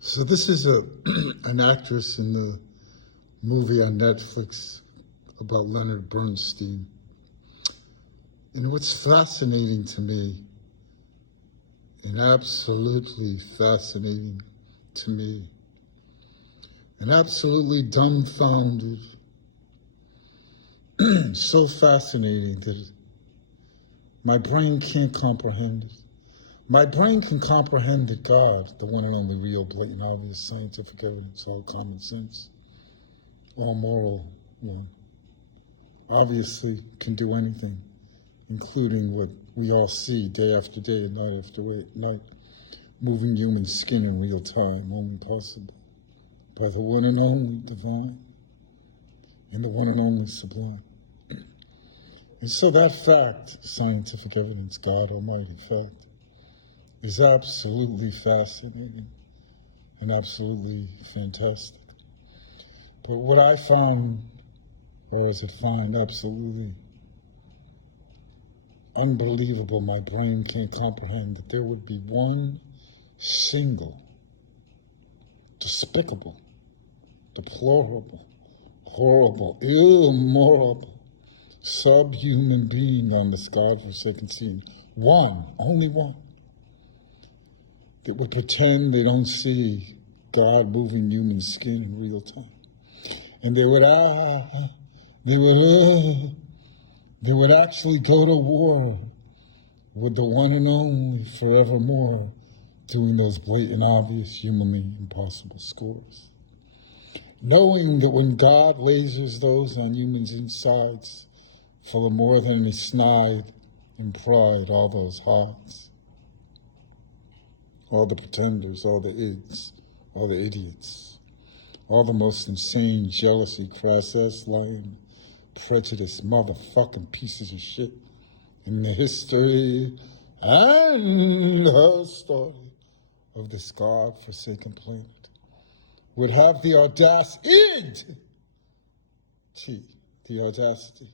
So this is an actress in the movie on Netflix about Leonard Bernstein. And what's fascinating to me, and absolutely fascinating to me, and absolutely dumbfounded, so fascinating that my brain can't comprehend it. My brain can comprehend that God, the one and only real, blatant, obvious, scientific evidence, all common sense, all moral one, obviously can do anything, including what we all see day after day and night after night, moving human skin in real time, only possible by the one and only divine and the one and only sublime. And so that fact, scientific evidence, God Almighty fact, is absolutely fascinating and absolutely fantastic. But what I found, or as it find, absolutely unbelievable, my brain can't comprehend that there would be one single, despicable, deplorable, horrible, immoral, subhuman being on this God-forsaken scene. One, only one, that would pretend they don't see God moving human skin in real time. And they would actually go to war with the one and only forevermore, doing those blatant, obvious, humanly impossible scores. Knowing that when God lasers those on humans' insides, full of more than any snide and pride, all those hearts, all the pretenders, all the ids, all the idiots, all the most insane jealousy, craSSaSS, lying, prejudice, motherfucking pieces of shit in the history and the story of this God-forsaken planet would have the audacity, the audacity.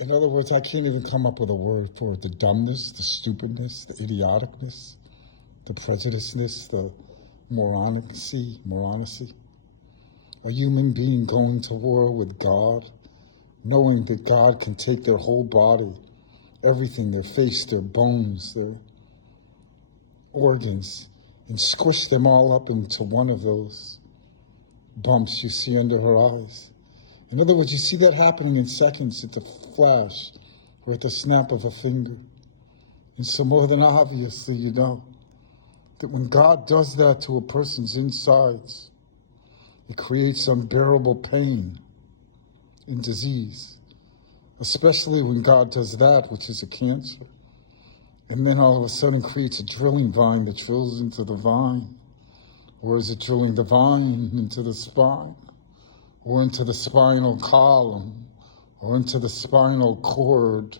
In other words, I can't even come up with a word for it. The dumbness, the stupidness, the idioticness, the prejudiceness, the moronacy. A human being going to war with God, knowing that God can take their whole body, everything, their face, their bones, their organs, and squish them all up into one of those bumps you see under her eyes. In other words, you see that happening in seconds, at the flash, or at the snap of a finger. And so more than obviously, you know that when God does that to a person's insides, it creates unbearable pain and disease, especially when God does that, which is a cancer, and then all of a sudden creates a drilling vine that drills into the vine. Or is it drilling the vine into the spine? Or into the spinal column, or into the spinal cord,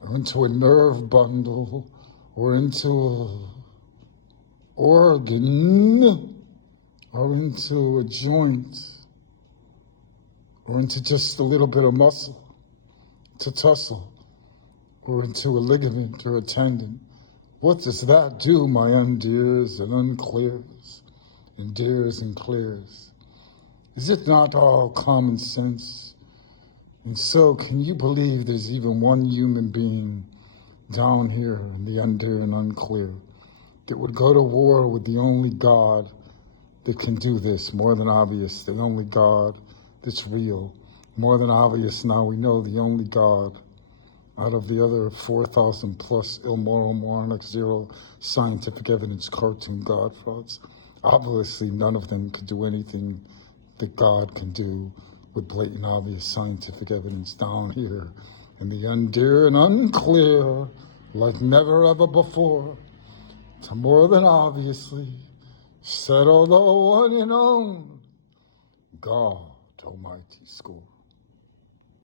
or into a nerve bundle, or into an organ, or into a joint, or into just a little bit of muscle to tussle, or into a ligament or a tendon. What does that do, my undears and unclears, and dears and clears? Is it not all common sense? And so, can you believe there's even one human being down here in the undear and unclear that would go to war with the only God that can do this? More than obvious, the only God that's real. More than obvious, now we know the only God out of the other 4,000 plus immoral, moronic, zero scientific evidence cartoon God frauds. Obviously, none of them could do anything that God can do with blatant, obvious scientific evidence down here in the undear and unclear, like never ever before, to more than obviously settle the one and only God Almighty score.